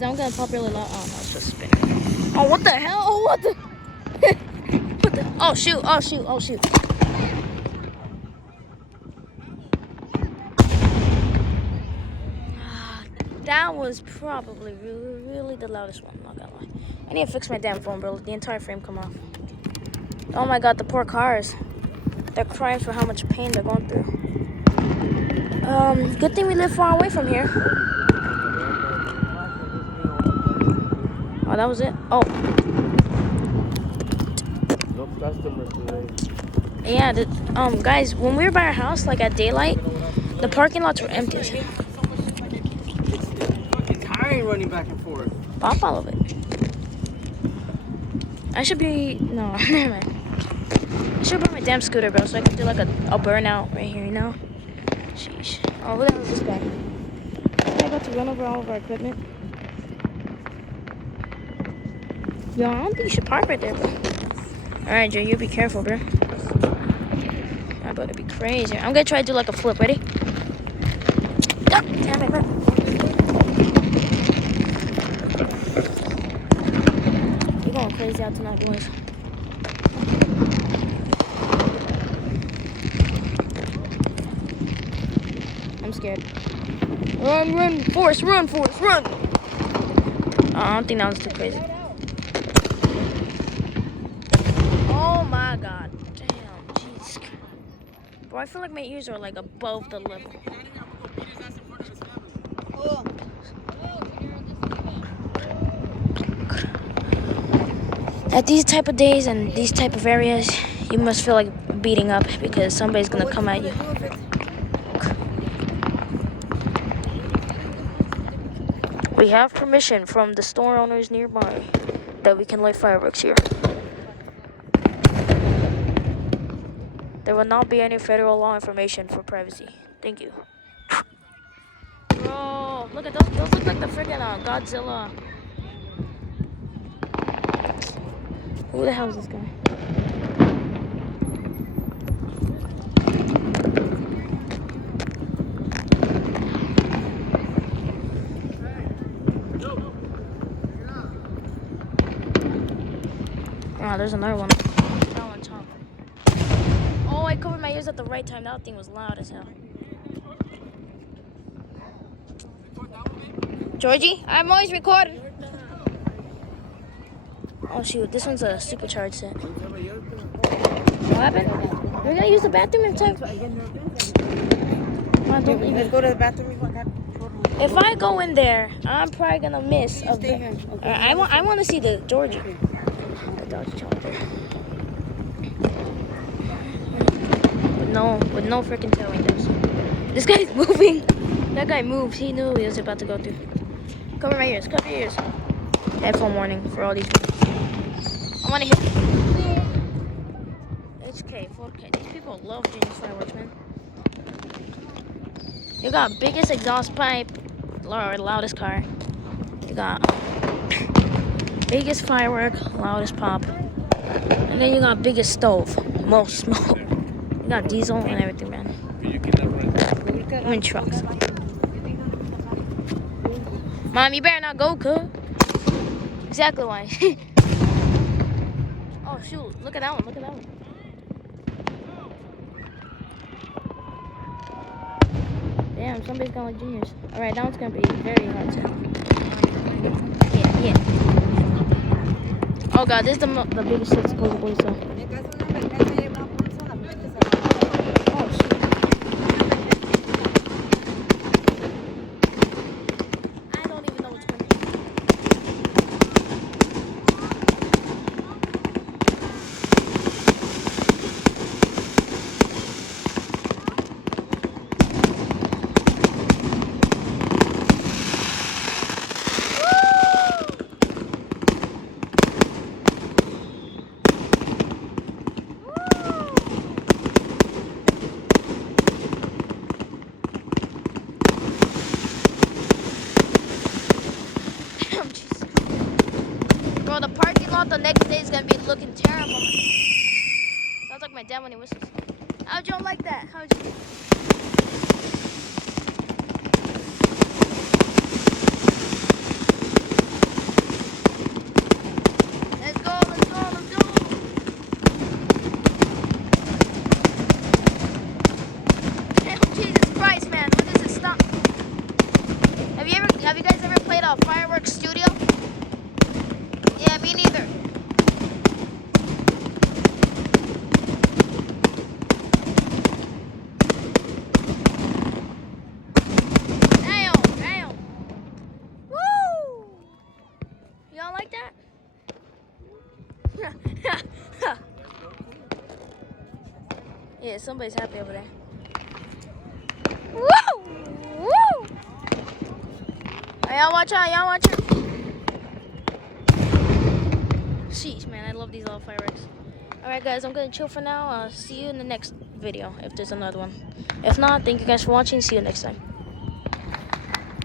Because I'm gonna pop really loud. Oh no, it's just spinning. Oh, what the hell? Oh, what the? What the? Oh shoot! Oh shoot! Oh shoot! That was probably really the loudest one. I'm not gonna lie. I need to fix my damn phone, bro. The entire frame come off. Oh my god, the poor cars. They're crying for how much pain they're going through. Good thing we live far away from here. Oh, that was it? Oh. No customers today. Yeah, guys, when we were by our house, like at daylight, the parking lots were empty. It's fucking tiring running back and forth. Pop all of it. I should be... No, never mind. I should bring my damn scooter, bro, so I can do like a burnout right here, you know? Sheesh. Oh, who the hell is this guy? I got to run over all of our equipment. Yo, I don't think you should park right there, bro. Alright, Joe, you be careful, bro. I'm about to be crazy. I'm gonna try to do like a flip. Ready? Oh, damn it, bro. You're going crazy out tonight, boys. I'm scared. Run, Forrest, run, Forrest, run! Oh, I don't think that was too crazy. Oh my god. Damn, jeez. Bro, I feel like my ears are like above the level. At these type of days and these type of areas, you must feel like beating up because somebody's gonna come at you. We have permission from the store owners nearby that we can light fireworks here. There will not be any federal law information for privacy. Thank you. Bro, look at those. Those look like the freaking Godzilla. Who the hell is this guy? Oh, there's another one. That one top. Oh, I covered my ears at the right time. That thing was loud as hell. Georgie, I'm always recording. Oh shoot, this one's a supercharged set. What happened? We're gonna use the bathroom in time. Let's go to the bathroom. If I go in there, I'm probably gonna miss. I want to see the Georgie. The Dodge Charger. With no freaking tail windows. This guy's moving. That guy moves. He knew he was about to go through. Cover my ears. Cover your ears. Headphone warning for all these people. I want to hit HK, 4K. These people love Genius fireworks, man. You got biggest exhaust pipe, or loudest car. You got biggest firework, loudest pop. And then you got biggest stove, most smoke. You got diesel and everything, man. I'm in trucks. Mom, you better not go, cuz. Exactly why. Oh, shoot. Look at that one. Look at that one. Damn, somebody's gonna like Juniors. Alright, that one's gonna be very hard to. Yeah. Oh god, this is the biggest shit supposedly, so. Oh shit. I don't even know what's going on. Bro, the parking lot the next day is gonna be looking terrible. Sounds like my dad when he whistles. How'd you don't like that? How'd you? Yeah, somebody's happy over there. Woo! Woo! Hey, y'all watch out, y'all watch out. Sheesh, man, I love these little fireworks. Alright, guys, I'm gonna chill for now. See you in the next video if there's another one. If not, thank you guys for watching. See you next time.